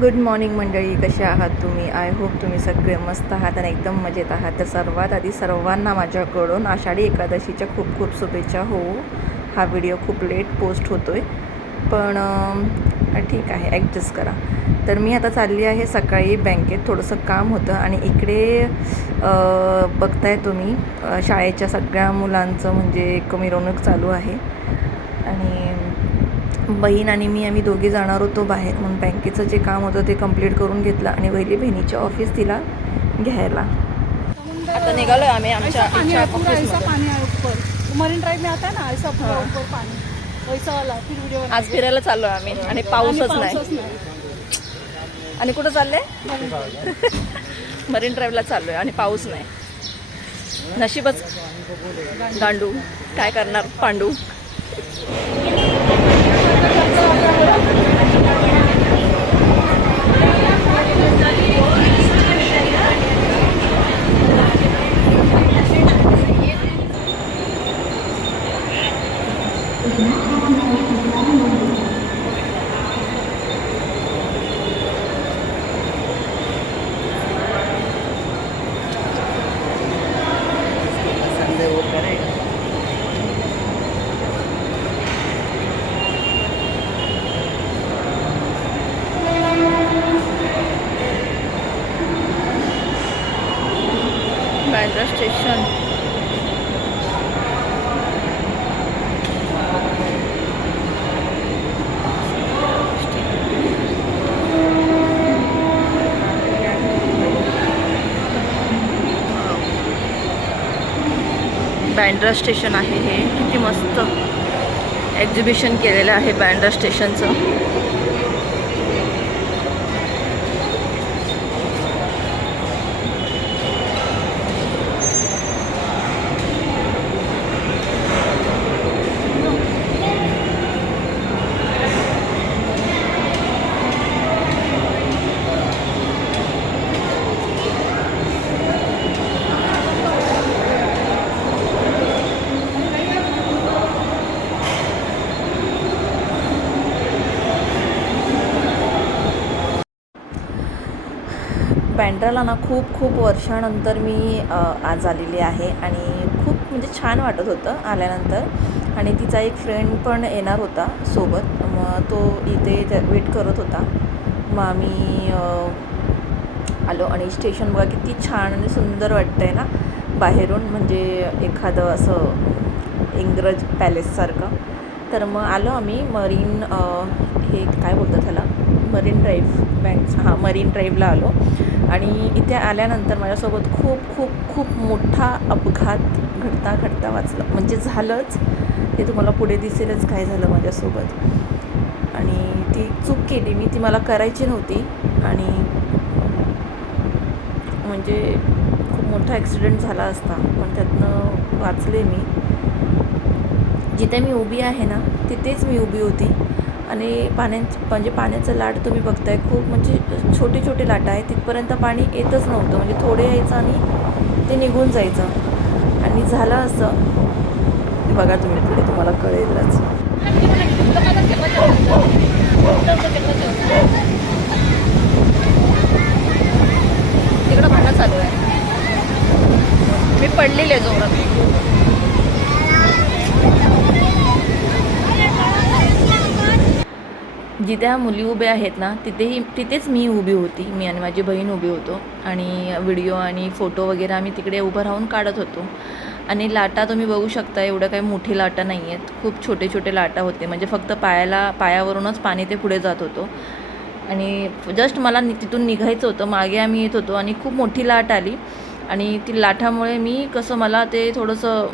Good morning मंडळी कसे आहात तुम्ही? आय होप तुम्ही सगळे मस्त आहात आणि एकदम मजेत आहात. तर सर्वात आधी सर्वांना माझ्याकडून आषाढी एकादशीच्या खूप खूप शुभेच्छा हो. हा व्हिडिओ खूप लेट पोस्ट होतो आहे पण ठीक आहे ॲडजस्ट करा. तर मी आता चालली आहे सकाळी बँकेत. थोडंसं काम होतं आणि इकडे बघताय तुम्ही शाळेच्या सगळ्या मुलांचं म्हणजे एक मिरवणूक चालू आहे. आणि बहीण आणि मी आम्ही दोघे जाणार होतो बाहेर. म्हणून बँकेचं जे काम होतं ते कंप्लीट करून घेतलं आणि वहिली बहिणीच्या ऑफिस तिला घ्यायला. आता निघालोय आम्ही आमच्या ऊपर. मरीन ड्राइव में आता है ना ऐसा पूरा ऊपर पानी वैसा वाला फिर वीडियो बना. आज फिरायला चाललोय आम्ही आणि पाऊसच नाही. आणि कुठं चाललंय मरीन ड्राईव्हला चाललोय आणि पाऊस नाही. नशीबच. गांडू काय करणार? पांडू. बँड्रा स्टेशन बँड्रा स्टेशन आहे हे. किती मस्त एक्झिबिशन केलेलं आहे बँड्रा स्टेशनचं. बँड्राला ना खूप खूप वर्षानंतर मी आज आलेली आहे आणि खूप म्हणजे छान वाटत होतं आल्यानंतर. आणि तिचा एक फ्रेंड पण येणार होता सोबत. मग तो इथे वेट करत होता. मग आम्ही आलो आणि स्टेशन बघा किती छान आणि सुंदर वाटतं आहे ना. बाहेरून म्हणजे एखादं असं इंग्रज पॅलेससारखं तर मग आलो आम्ही मरीन हे काय बोलतात त्याला? मरीन ड्राईव्ह बँक हां मरीन ड्राईव्हला आलो. आणि इथे आल्यानंतर माझ्यासोबत खूप खूप खूप मोठा अपघात घडता घडता वाचला. म्हणजे झालंच. ते तुम्हाला पुढे दिसेलच काय झालं माझ्यासोबत. आणि ती चूक केली. मी ती मला करायची नव्हती. आणि म्हणजे खूप मोठा ॲक्सिडेंट झाला असता. पण त्यातनं वाचले मी. जिथे मी उभी आहे ना तिथेच मी उभी होती. आणि पाण्या म्हणजे पाण्याचं लाट तुम्ही बघताय खूप म्हणजे छोटे छोटे लाट आहे तिथपर्यंत पाणी येतच नव्हतं. म्हणजे थोडे यायचं आणि ते निघून जायचं. आणि झालं असं. बघा तुम्ही पुढे तुम्हाला कळेलच. तिकडं भांडण चालू आहे. मी पडलेले जोरात. जिथे ह्या मुली उभ्या आहेत ना तिथेही तिथेच मी उभी होती. मी आणि माझी बहीण उभी होतो. आणि व्हिडिओ आणि फोटो वगैरे आम्ही तिकडे उभं राहून काढत होतो. आणि लाटा तुम्ही बघू शकता एवढं काही मोठी लाटा नाही आहेत खूप छोटे छोटे लाटा होते. म्हणजे फक्त पायाला पायावरूनच पाणी ते पुढे जात होतो. आणि जस्ट मला तिथून निघायचं होतं. मागे आम्ही येत होतो आणि खूप मोठी लाट आली. आणि ती लाटामुळे मी कसं मला ते थोडंसं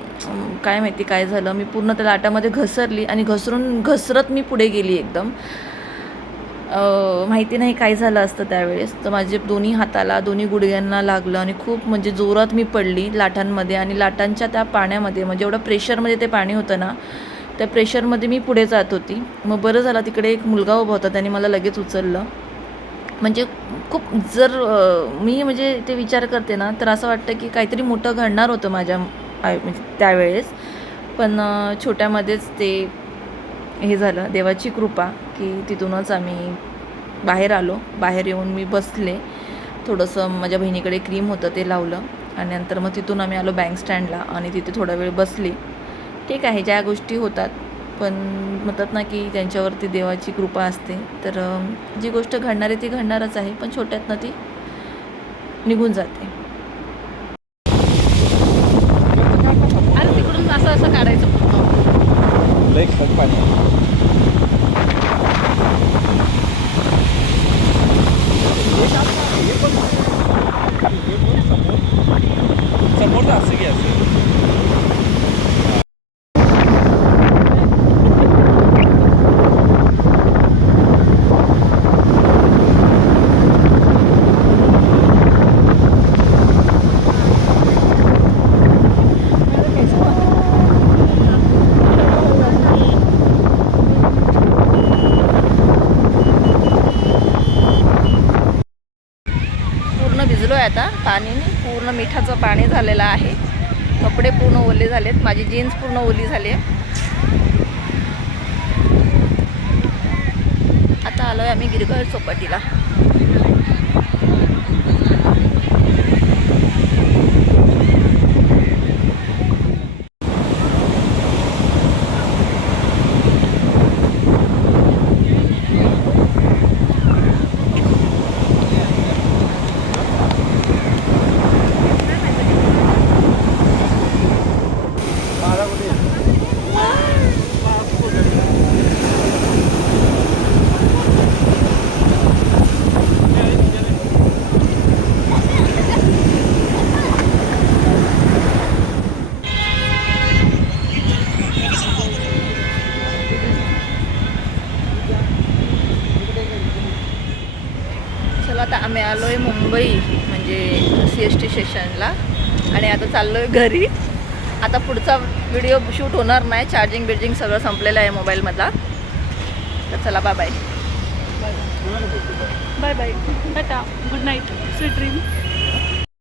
काय माहिती काय झालं. मी पूर्ण त्या लाटामध्ये घसरली आणि घसरून घसरत मी पुढे गेली एकदम. माहिती नाही काय झालं असतं त्यावेळेस. तर माझे दोन्ही हाताला दोन्ही गुडघ्यांना लागलं आणि खूप म्हणजे जोरात मी पडली लाटांमध्ये आणि लाटांच्या त्या पाण्यामध्ये म्हणजे एवढं प्रेशरमध्ये ते पाणी होतं ना त्या प्रेशरमध्ये मी पुढे जात होती. मग बरं झालं तिकडे एक मुलगा उभा होता त्याने मला लगेच उचललं. म्हणजे खूप जर मी म्हणजे ते विचार करते ना तर असं वाटतं की काहीतरी मोठं घडणार होतं माझ्या आय म्हणजे त्यावेळेस. पण छोट्यामध्येच ते हे झालं देवाची कृपा की तिथूनच आम्ही बाहेर आलो. बाहेर येऊन मी बसले. थोडंसं माझ्या बहिणीकडे क्रीम होतं ते लावलं आणि नंतर मग तिथून आम्ही आलो बँक स्टँडला आणि तिथे थोडा वेळ बसली. ठीक आहे ज्या गोष्टी होतात पण म्हणतात ना की त्यांच्यावरती देवाची कृपा असते. तर जी गोष्ट घडणार आहे ती घडणारच आहे पण छोट्यातनं ती निघून जाते. अरे तिकडून असं असं काढायचं पूर्ण लई खत पाणी समोर असं की असं पूर्ण भिजलो आहे आता पाणीने. पूर्ण मिठाचं पाणी झालेलं आहे. कपडे पूर्ण ओले झालेत. माझी जीन्स पूर्ण ओली झाली आहे. आता आलो आहे आम्ही गिरघर चौपाटीला चला आता आम्ही आलो आहे मुंबई म्हणजे सी एस टी स्टेशनला आणि आता चाललो आहे घरी. आता पुढचा व्हिडिओ शूट होणार नाही. चार्जिंग बिर्जिंग सगळं संपलेलं आहे मोबाईलमधला तर चला bye bye bye bye tata good night sweet dream